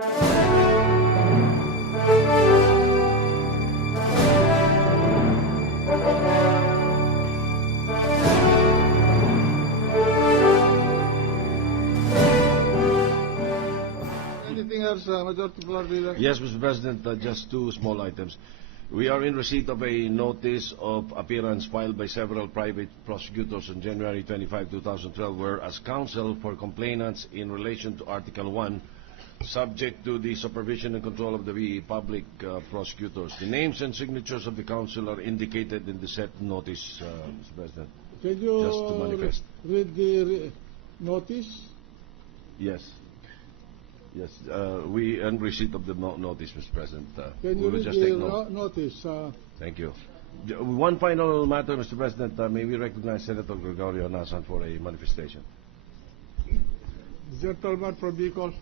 Anything else, Majority Floor Leader? Yes, Mr. President, just two small items. We are in receipt of a notice of appearance filed by several private prosecutors on January 25, 2012, where as counsel for complainants in relation to Article 1, subject to the supervision and control of the public prosecutors. The names and signatures of the counsel are indicated in the said notice, Mr. President. Can you Just to manifest. read the notice? Yes. Yes, we in receipt of the notice, Mr. President. Can we you will read just the take note. notice? Thank you. One final matter, Mr. President. May we recognize Senator Gregorio Nasan for a manifestation. Gentleman from Bicol.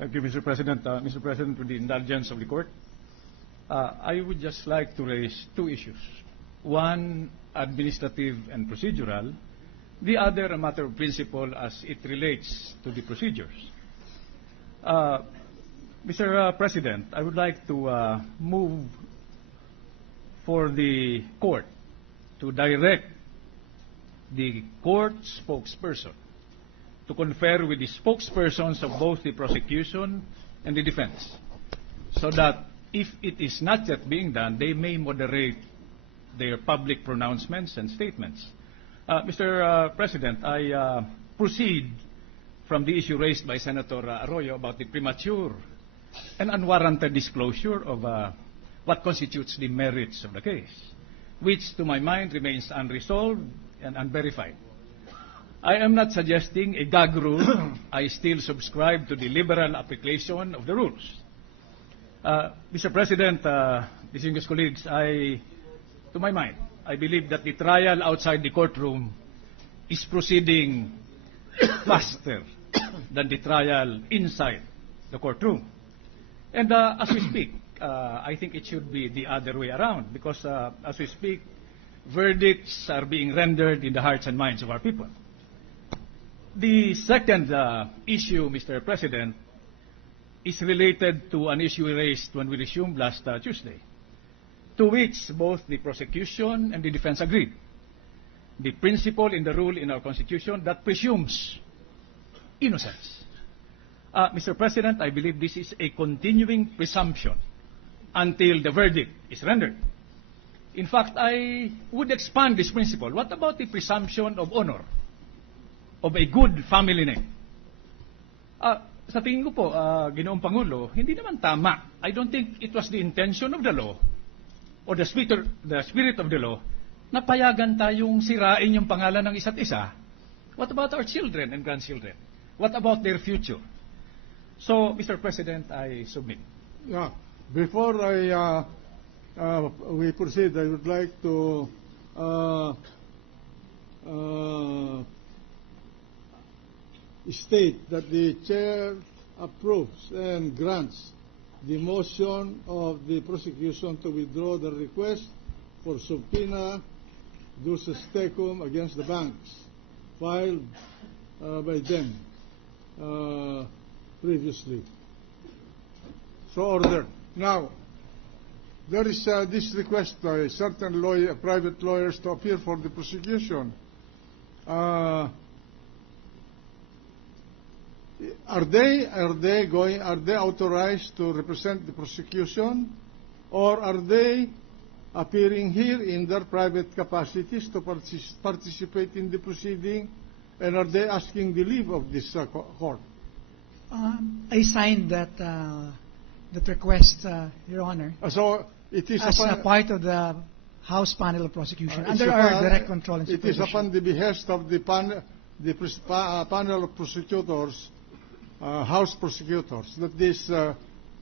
Thank you, Mr. President. Mr. President, with the indulgence of the court, I would just like to raise two issues. One, administrative and procedural. The other, a matter of principle as it relates to the procedures. Mr. President, I would like to move for the court to direct the court spokesperson to confer with the spokespersons of both the prosecution and the defense, so that if it is not yet being done, they may moderate their public pronouncements and statements. Mr. President, I proceed from the issue raised by Senator Arroyo about the premature and unwarranted disclosure of what constitutes the merits of the case, which to my mind remains unresolved and unverified. I am not suggesting a gag rule. I still subscribe to the liberal application of the rules. Mr. President, distinguished colleagues, to my mind, I believe that the trial outside the courtroom is proceeding faster than the trial inside the courtroom. And as we speak, I think it should be the other way around, because as we speak, verdicts are being rendered in the hearts and minds of our people. The second issue, Mr. President, is related to an issue raised when we resumed last Tuesday, to which both the prosecution and the defense agreed. The principle in the rule in our Constitution that presumes innocence. Mr. President, I believe this is a continuing presumption until the verdict is rendered. In fact, I would expand this principle. What about the presumption of honor, of a good family name? Sa tingin ko po, Ginoong Pangulo, hindi naman tama. I don't think it was the intention of the law or the spirit of the law na payagan tayong sirain yung pangalan ng isa't isa. What about our children and grandchildren? What about their future? So, Mr. President, I submit. Yeah. Before we proceed, I would like to state that the chair approves and grants the motion of the prosecution to withdraw the request for subpoena duces tecum against the banks filed by them previously. So ordered. Now, there is this request by certain private lawyers to appear for the prosecution. Are they authorized to represent the prosecution, or are they appearing here in their private capacities to participate in the proceeding, and are they asking the leave of this court? I signed that request, Your Honor, So it is as a part of the House Panel of Prosecution under our direct control and It is supervision. upon the behest of the panel of prosecutors, House prosecutors, that this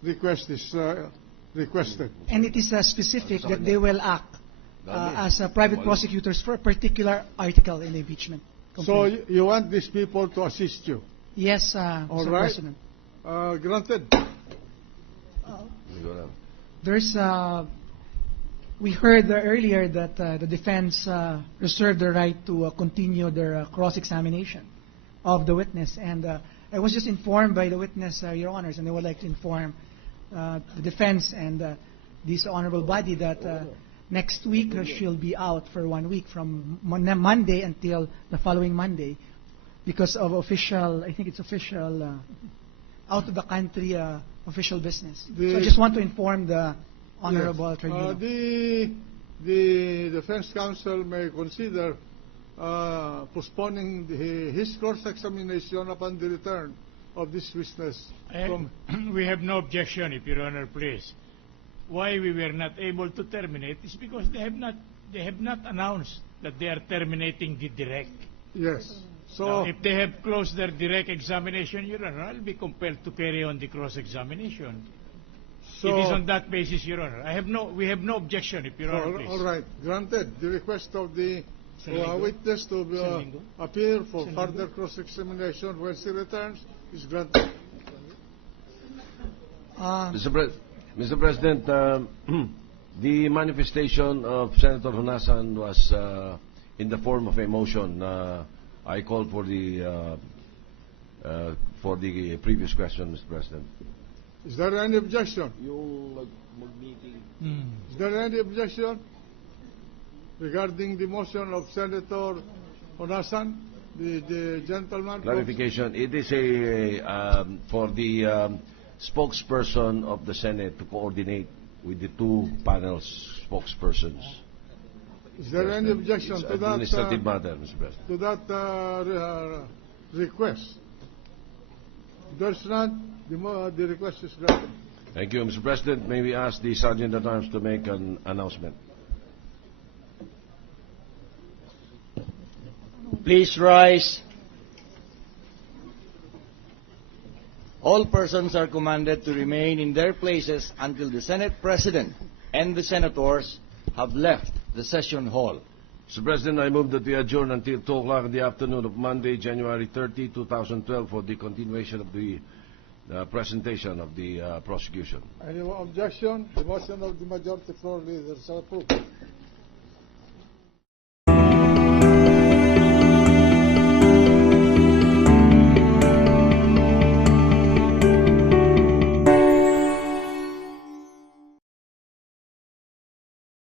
request is requested. And it is specific that they will act as private prosecutors for a particular article in the impeachment So complaint. you want these people to assist you? Yes, All Mr. right. President. Granted. There's we heard earlier that the defense reserved the right to continue their cross-examination of the witness, and I was just informed by the witness, Your Honors, and I would like to inform the defense and this honorable body that next week she'll be out for 1 week from Monday until the following Monday because of official, I think it's official, out of the country official business. So I just want to inform the honorable tribunal. The defense counsel may consider postponing his cross-examination upon the return of this witness. We have no objection, if Your Honor, please. Why we were not able to terminate is because they have not announced that they are terminating the direct. Yes. So now, if they have closed their direct examination, Your Honor, I'll be compelled to carry on the cross-examination. So, it is on that basis, Your Honor. We have no objection, if Your Honor, please. all right. Granted, the request of the witness to appear for further cross-examination when she returns is granted. Mr. President, the manifestation of Senator Honasan was in the form of a motion. I called for the previous question, Mr. President. Is there any objection? Is there any objection regarding the motion of Senator Honasan, the gentleman? Clarification. It is for the spokesperson of the Senate to coordinate with the two panels spokespersons. Is there any objection to that? Administrative matter, Mr. President. To that request? There's none. The request is granted. Thank you, Mr. President. May we ask the Sergeant at Arms to make an announcement? Please rise. All persons are commanded to remain in their places until the Senate President and the Senators have left the session hall. Mr. President, I move that we adjourn until 2 o'clock in the afternoon of Monday, January 30, 2012, for the continuation of the presentation of the prosecution. Any objection? The motion of the majority floor leaders are approved.